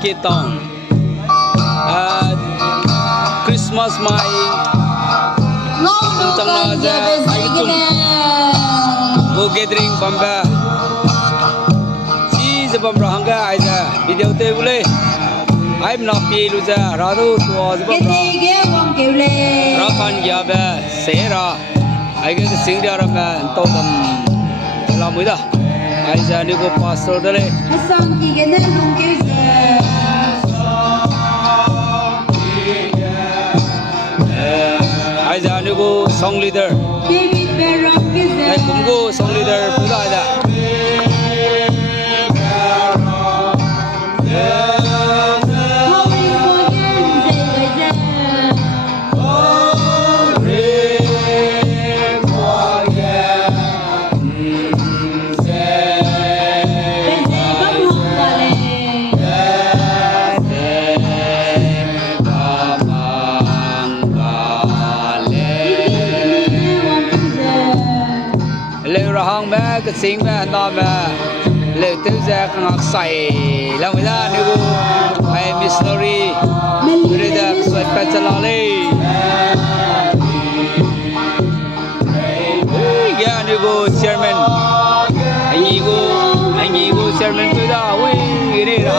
Kitong Christmas mai trong đó ra ai chung go gathering bamba si je bamba hanga ai ra video te bule ai na pi lu ra ra do to je bamba ra kan ya ba se ra ai ke sing dia ra ma to dam la mu da ai ra ni go pastor dale sang ki ge na lung ke ai ra ni go song leader ai cũng go song leader pura ai da cái sinh mà nó mà lệ tiêu ra cái ngọc sài là người ta nếu hay missionary người ta xuất phát cho nó đi ya nếu chairman anh ấy go chairman tôi đã ui cái này là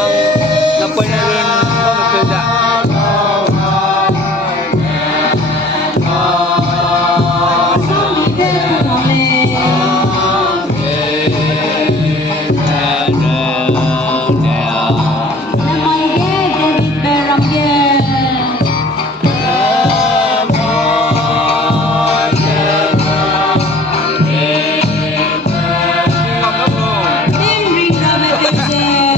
nó quay ra lên nó một cái gì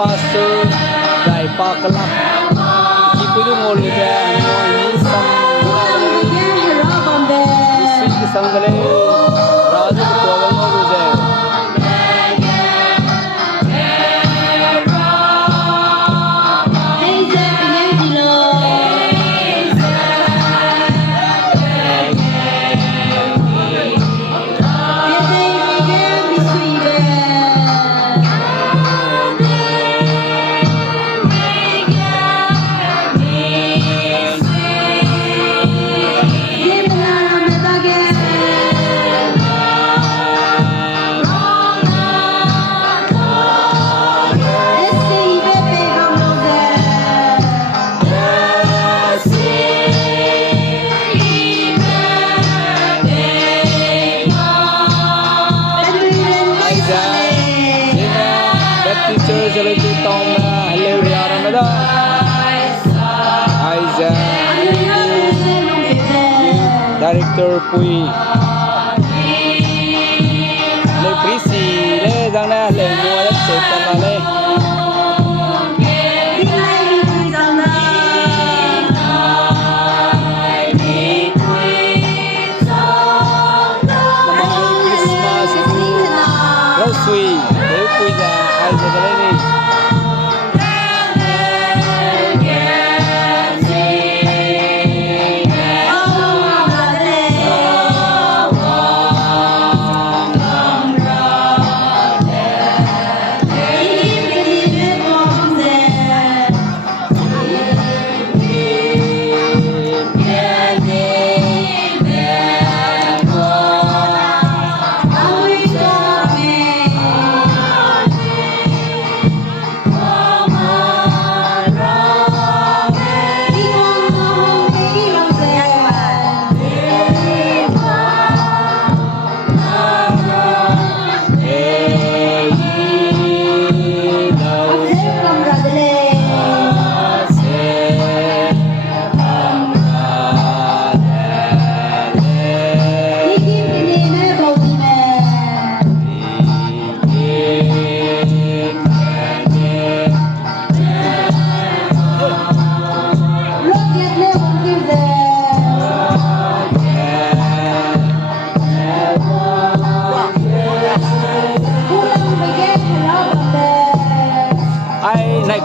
pastor dai pa kala ki ku du ngol le ja no ni sam ki sangale raju ko wal no lu ja Jadi kita hello ya Ramadan. Aiza, director Pui, le prisi, le jangan le mua le setan le. Rosui, le Pui ja, Aiza le ni.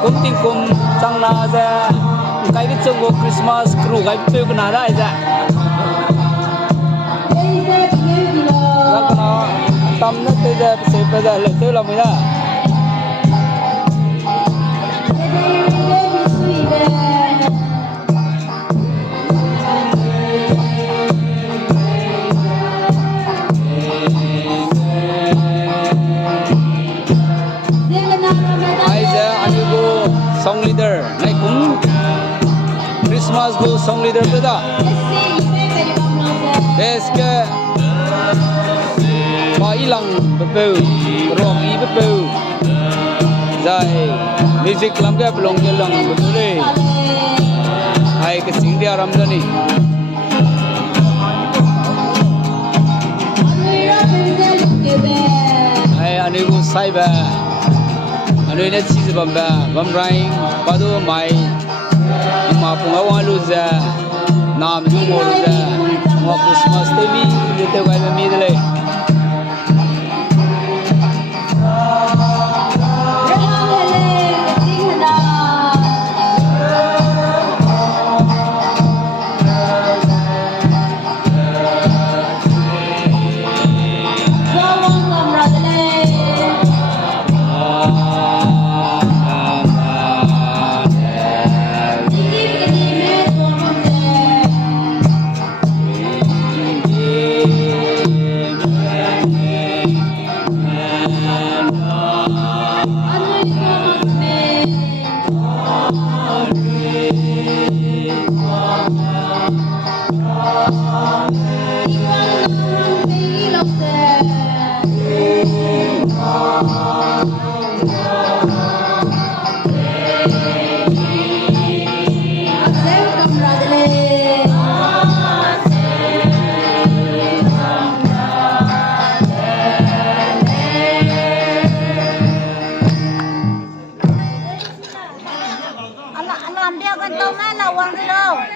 kum ting kum sang na za cái chung của Christmas crew cái tiêu cái nào đấy dạ cái nó tâm nó bây giờ lợi tiêu là mới đó song leader này cũng Christmas go song leader tu dah. Deske ba ilang bepu, rong i bepu. Zai music lam ke belong ke lang betul ni. Hai ke sing dia Ramadan ni. Hai anu go sai ba. Anu ini cheese bamba, bamraing, padu mai, ma punga walu za, nam jumo za, ma Christmas temi, itu kaya mi dale. Amen.